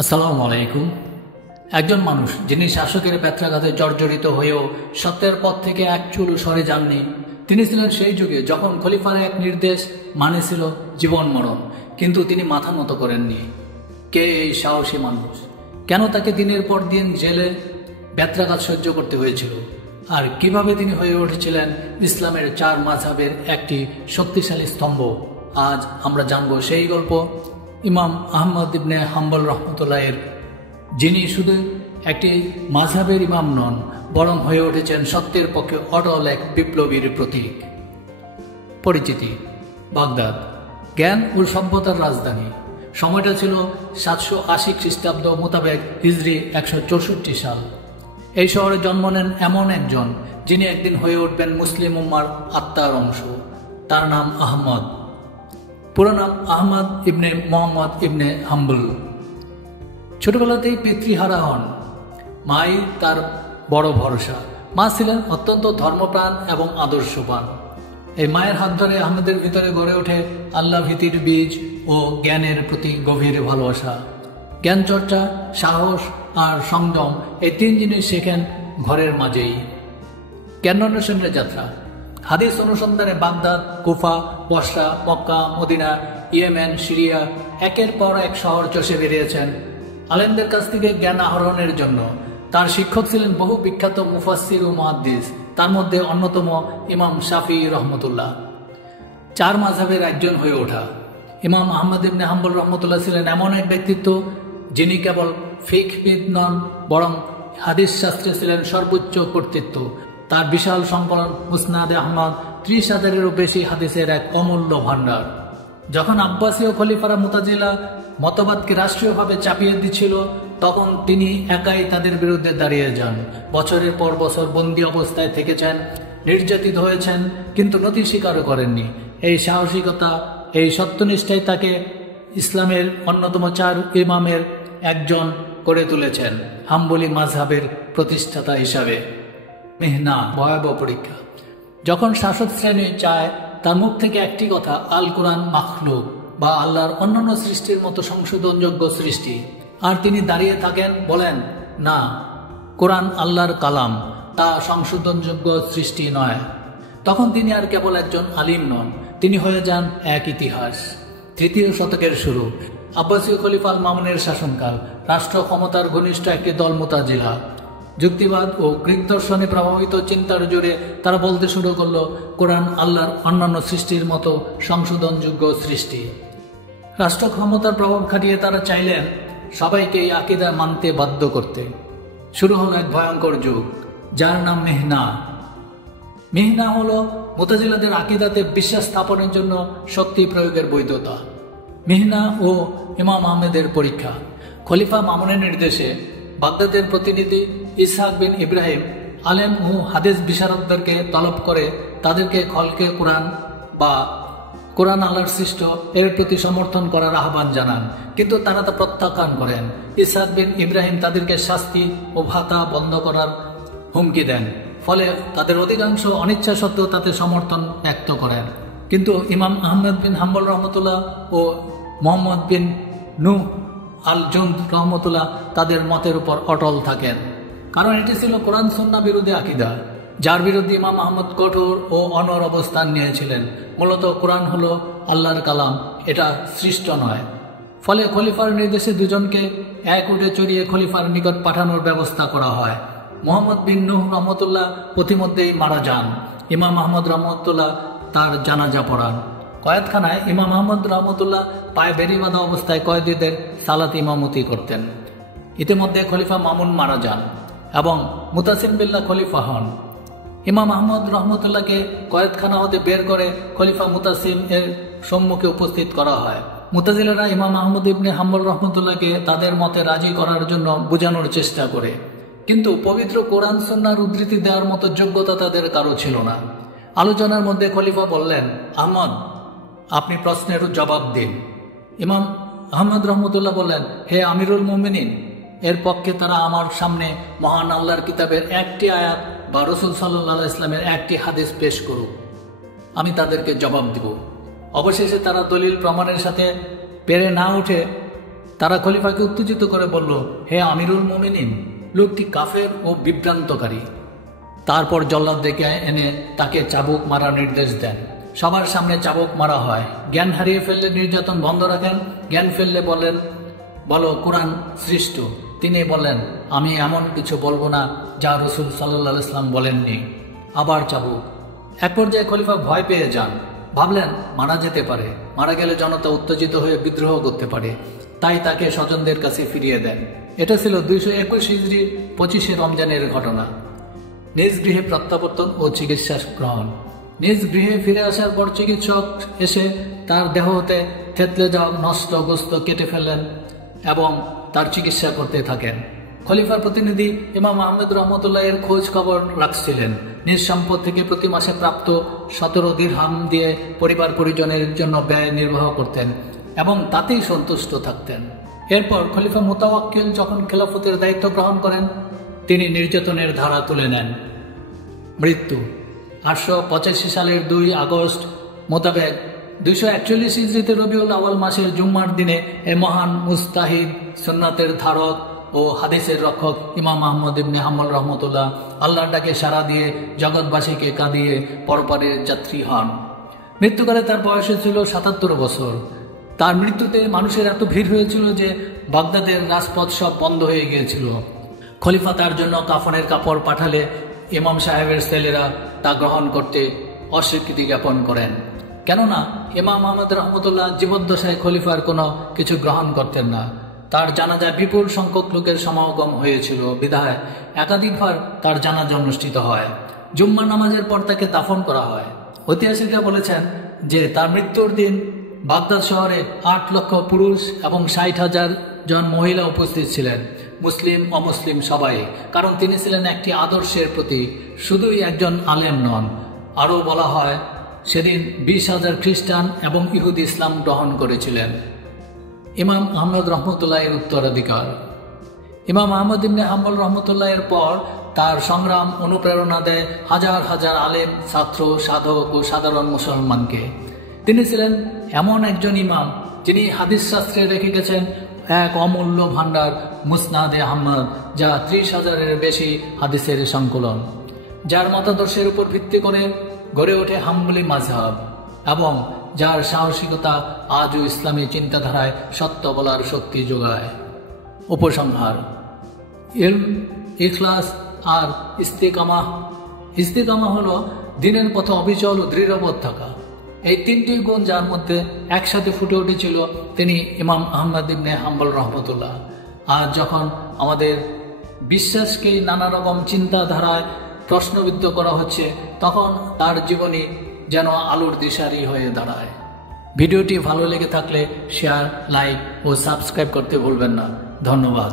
আসসালামু আলাইকুম। একজন মানুষ যিনি শাসকের ব্যত্রাঘাতে জর্জরিত হয়েও সত্যের পথ থেকে এক চুল সরে যাননি, তিনি ছিলেন সেই যুগে যখন খলিফার এক নির্দেশ মানে ছিল জীবন মরণ, কিন্তু তিনি মাথা নত করেননি। কে এই সাহসী মানুষ? কেন তাকে দিনের পর দিন জেলে ব্যত্রাঘাত সহ্য করতে হয়েছিল? আর কিভাবে তিনি হয়ে উঠেছিলেন ইসলামের চার মাযহাবের একটি শক্তিশালী স্তম্ভ? আজ আমরা জানব সেই গল্প ইমাম আহমদ ইবনে হাম্বল রহমতুল্লাহের, যিনি শুধু একটি মাযহাবের ইমাম নন, বরং হয়ে উঠেছেন সত্যের পক্ষে অটল এক বিপ্লবীর প্রতীক। পরিচিতি: বাগদাদ জ্ঞান ও সভ্যতার রাজধানী। সময়টা ছিল 780 খ্রিস্টাব্দ মোতাবেক হিজরি 164 সাল। এই শহরে জন্ম নেন এমন একজন যিনি একদিন হয়ে উঠবেন মুসলিম উম্মার আত্মার অংশ। তার নাম আহমদ। পুরো নাম আহমদ ইবনে মোহাম্মদ ইবনে হাম্বল। ছোটবেলাতেই পিতৃহারা হন। মাই তার বড় ভরসা। মা ছিলেন অত্যন্ত ধর্মপ্রাণ এবং আদর্শবান। এই মায়ের হাত ধরে আহমেদের ভিতরে গড়ে ওঠে আল্লাহ ভীতির বীজ ও জ্ঞানের প্রতি গভীর ভালোবাসা। জ্ঞান চর্চা, সাহস আর সংযম, এই তিন জিনিস শেখেন ঘরের মাঝেই। জ্ঞান অন্বেষণের যাত্রা: হাদিস অনুসন্ধানে বাগদাদ, কুফা, বসরা, মক্কা, মদিনা, ইয়েমেন, সিরিয়া, একের পর এক শহর চষে বেরিয়েছেন আলেমদের কাছ থেকে জ্ঞান আহরণের জন্য। তার শিক্ষক ছিলেন বহু বিখ্যাত মুফাসসির ও মুহাদ্দিস, তার মধ্যে অন্যতম ইমাম শাফিঈ রহমতুল্লাহ। চার মাযহাবের একজন হয়ে ওঠা ইমাম আহমদ ইবনে হাম্বল রহমতুল্লাহ ছিলেন এমন এক ব্যক্তিত্ব যিনি কেবল ফিকহবিদ নন, বরং হাদিস শাস্ত্রে ছিলেন সর্বোচ্চ কর্তৃত্ব। তার বিশাল সংকলন মুসনাদে আহমদ 30,000-এরও বেশি হাদিসের এক অমূল্য ভাণ্ডার। যখন আব্বাসীয় খলিফারা মুতাজিলা মতবাদকে রাষ্ট্রীয়ভাবে চাপিয়ে দিচ্ছিল, তখন তিনি একাই তাদের বিরুদ্ধে দাঁড়িয়ে যান। বছরের পর বছর বন্দী অবস্থায় থেকেছেন, নির্যাতিত হয়েছেন, কিন্তু নতি স্বীকারও করেননি। এই সাহসিকতা, এই সত্যনিষ্ঠাই তাকে ইসলামের অন্যতম চার ইমামের একজন করে তুলেছেন, হাম্বলি মাযহাবের প্রতিষ্ঠাতা হিসাবে। মেহনা, ভয়াবহ পরীক্ষা। যখন শাসক শ্রেণী চায় তার মুখ থেকে একটি কথা, আল কোরআন মাখলুক বা আল্লাহর অন্যান্য সৃষ্টির মতো সংশোধনযোগ্য সৃষ্টি, আর তিনি দাঁড়িয়ে থাকেন, বলেন না, কোরআন আল্লাহর কালাম, তা সংশোধনযোগ্য সৃষ্টি নয়, তখন তিনি আর কেবল একজন আলিম নন, তিনি হয়ে যান এক ইতিহাস। 3য় শতকের শুরু, আব্বাসীয় খলিফা আল মামুনের শাসনকাল। রাষ্ট্র ক্ষমতার ঘনিষ্ঠ একটি দল মুতাজিলা যুক্তিবাদ ও গ্রিক দর্শনে প্রভাবিত চিন্তার জোরে তারা বলতে শুরু করলো, কোরআন আল্লাহর অন্যান্য সৃষ্টির মতো সংশোধনযোগ্য সৃষ্টি। রাষ্ট্র ক্ষমতার প্রভাব খাটিয়ে তারা চাইলেন সবাইকে এই আকীদা মানতে বাধ্য করতে। শুরু হল এক ভয়ঙ্কর যুগ, যার নাম মেহনা। মেহনা হলো মুতাজিলাদের আকীদাতে বিশ্বাস স্থাপনের জন্য শক্তি প্রয়োগের বৈধতা। মেহনা ও ইমাম আহমেদের পরীক্ষা। খলিফা মামুনের নির্দেশে বাগদাদের প্রতিনিধি ইসহাক বিন ইব্রাহিম আলেম ও হাদিস বিশারদদেরকে তলব করে তাদেরকে খলকে কোরআন বা কোরআন আল্লাহর সৃষ্ট এর প্রতি সমর্থন করার আহ্বান জানান, কিন্তু তারা তা প্রত্যাখ্যান করেন। ইসহাক বিন ইব্রাহিম তাদেরকে শাস্তি ও ভাতা বন্ধ করার হুমকি দেন, ফলে তাদের অধিকাংশ অনিচ্ছা সত্ত্বেও তাতে সমর্থন ব্যক্ত করেন। কিন্তু ইমাম আহমদ বিন হাম্বল রহমতুল্লাহ ও মোহাম্মদ বিন নূহ আল জুন্দ রহমতুল্লাহ তাদের মতের উপর অটল থাকেন, কারণ এটি ছিল কোরআন সুন্নাহ বিরোধী আকীদা, যার বিরুদ্ধে ইমাম আহমদ কঠোর ও অনড় অবস্থান নিয়েছিলেন। মূলত কোরআন হলো আল্লাহর কালাম, এটা সৃষ্ট নয়। ফলে খলিফার নির্দেশে দুজনকে এক উঠে চড়িয়ে খলিফার নিকট পাঠানোর ব্যবস্থা করা হয়। মোহাম্মদ বিন নূহ রহমতুল্লাহ প্রতিমধ্যেই মারা যান। ইমাম আহমদ রহমতুল্লাহ তার জানাজা পড়ান। কয়েদখানায় ইমাম আহমদ রহমতুল্লাহ পায়ে বেড়ি বাঁধা অবস্থায় কয়েদিদের সালাত ইমামতি করতেন। ইতিমধ্যে খলিফা মামুন মারা যান এবং মুতাসিম বিল্লাহ খলিফা হন। ইমাম আহমদ রহমতুল্লাহকে কয়েদখানা হতে বের করে খলিফা মুতাসিম এর সম্মুখে উপস্থিত করা হয়। মুতাজিলারা ইমাম আহমদ ইবনে হাম্বল রহমতুল্লাহকে তাদের মতে রাজি করার জন্য বোঝানোর চেষ্টা করে, কিন্তু পবিত্র কোরআন সুন্নাহর উদ্ধৃতি দেওয়ার মতো যোগ্যতা তাদের কারো ছিল না। আলোচনার মধ্যে খলিফা বললেন, আহমদ, আপনি প্রশ্নের জবাব দিন। ইমাম আহমদ রহমতুল্লাহ বললেন, হে আমিরুল মুমিনিন, এর পক্ষে তারা আমার সামনে মহান আল্লাহর কিতাবের একটি আয়াত বা রাসূল সাল্লাল্লাহু আলাইহি ইসলামের একটি হাদিস পেশ করুক, আমি তাদেরকে জবাব দিব। অবশেষে তারা দলিল প্রমাণের সাথে পেরে না উঠে তারা খলিফাকে উত্তেজিত করে বলল, হে আমিরুল মুমিনিন, লোকটি কাফের ও বিভ্রান্তকারী। তারপর জল্লাদ ডেকে এনে তাকে চাবুক মারার নির্দেশ দেন। সবার সামনে চাবুক মারা হয়। জ্ঞান হারিয়ে ফেললে নির্যাতন বন্ধ রাখেন, জ্ঞান ফেললে বলো কোরআন সৃষ্ট। তিনি বলেন, আমি এমন কিছু বলবো না যা রসুল সাল্লাল্লাহু আলাইহি ওয়াসাল্লাম বলেননি। আবার চাবুক। এক পর্যায়ে খলিফা ভয় পেয়ে যান, ভাবলেন মারা যেতে পারে, মারা গেলে জনতা উত্তেজিত হয়ে বিদ্রোহ করতে পারে, তাই তাকে স্বজনদের কাছে ফিরিয়ে দেন। এটা ছিল 221 হিজরির 25শে রমজানের ঘটনা। নিজ গৃহে প্রত্যাবর্তন ও চিকিৎসা গ্রহণ। নিজ গৃহে ফিরে আসার পর চিকিৎসক এসে তার দেহ হতে থেতলে যাওয়া নষ্ট গোস্ত কেটে ফেলেন এবং তার চিকিৎসা করতে থাকেন। খলিফার প্রতিনিধি ইমাম আহমেদ রহমতুল্লাহ এর খোঁজ খবর রাখছিলেন। নিজ সম্পদ থেকে প্রতি মাসে প্রাপ্ত 17 দিরহাম দিয়ে পরিবার পরিজনের জন্য ব্যয় নির্বাহ করতেন এবং তাতেই সন্তুষ্ট থাকতেন। এরপর খলিফা মুতাওয়াক্কিল যখন খেলাফতের দায়িত্ব গ্রহণ করেন, তিনি নির্যাতনের ধারা তুলে নেন। মৃত্যু 885 সালের 2 আগস্ট মোতাবেক 241 হিজরিতে রবিউল আউয়াল মাসের জুম্মার দিনে এ মহান মুস্তাহিদ, সুন্নাতের ধারক ও হাদিসের রক্ষক ইমাম আহমদ ইবনে হাম্বল রহমতুল্লাহ আল্লাহর ডাকে সাড়া দিয়ে জগৎবাসীকে কাঁদিয়ে পরপারের যাত্রী হন। মৃত্যুকালে তার বয়স ছিল 77 বছর। তার মৃত্যুতে মানুষের এত ভিড় হয়েছিল যে বাগদাদের রাজপথ সব বন্ধ হয়ে গিয়েছিল। খলিফা তার জন্য কাফনের কাপড় পাঠালে ইমাম সাহেবের ছেলেরা তা গ্রহণ করতে অস্বীকৃতি জ্ঞাপন করেন, কেননা ইমাম আহমদ রহমতুল্লাহ জীবদ্দশায় খলিফার কোনো কিছু গ্রহণ করতেন না। তার জানাজায় বিপুল সংখ্যক লোকের সমাগম হয়েছিল বিধায় একাধিকবার তার জানাজা অনুষ্ঠিত হয়। জুম্মা নামাজের পর তাকে দাফন করা হয়। ঐতিহাসিকরা বলেছেন যে তার মৃত্যুর দিন বাগদাদ শহরে 8 লক্ষ পুরুষ এবং 60,000 জন মহিলা উপস্থিত ছিলেন, মুসলিম অমুসলিম সবাই, কারণ তিনি ছিলেন একটি আদর্শের প্রতীক, শুধুই একজন আলেম নন। আরও বলা হয় সেদিন 20,000 খ্রিস্টান এবং ইহুদি ইসলাম গ্রহণ করেছিলেন। ইমাম আহমদ রহমতুল্লাহ এর উত্তরাধিকার। ইমাম আহমদ ইবনে হাম্বল রহমতুল্লাহ এর পর তার সংগ্রাম অনুপ্রেরণা দেয় হাজার হাজার আলেম, ছাত্র, সাধক ও সাধারণ মুসলমানকে। তিনি ছিলেন এমন একজন ইমাম যিনি হাদিস শাস্ত্রে রেখে গেছেন এক অমূল্য ভাণ্ডার, মুসনাদে আহমদ, যা 30,000-এর বেশি হাদিসের সংকলন, যার মতাদর্শের উপর ভিত্তি করে গড়ে ওঠে হাম্বলি মাযহাব এবং যার সাহসিকতা আজও ইসলামী চিন্তাধারায় সত্য বলার শক্তি যোগায়। উপসংহার: ইলম, ইখলাস আর ইস্তিকামা। ইস্তিকামা হলো দিনের পথে অবিচল ও দৃঢ়বোধ থাকা। এই 3টি গুণ যার মধ্যে একসাথে ফুটে উঠেছিল তিনি ইমাম আহমদ ইবনে হাম্বল রহমতুল্লাহ। আজ যখন আমাদের বিশ্বাসকেই নানা রকম চিন্তাধারায় প্রশ্নবিদ্ধ করা হচ্ছে, তখন তার জীবনী যেন আলোর দিশারি হয়ে দাঁড়ায়। ভিডিওটি ভালো লেগে থাকলে শেয়ার, লাইক ও সাবস্ক্রাইব করতে ভুলবেন না। ধন্যবাদ।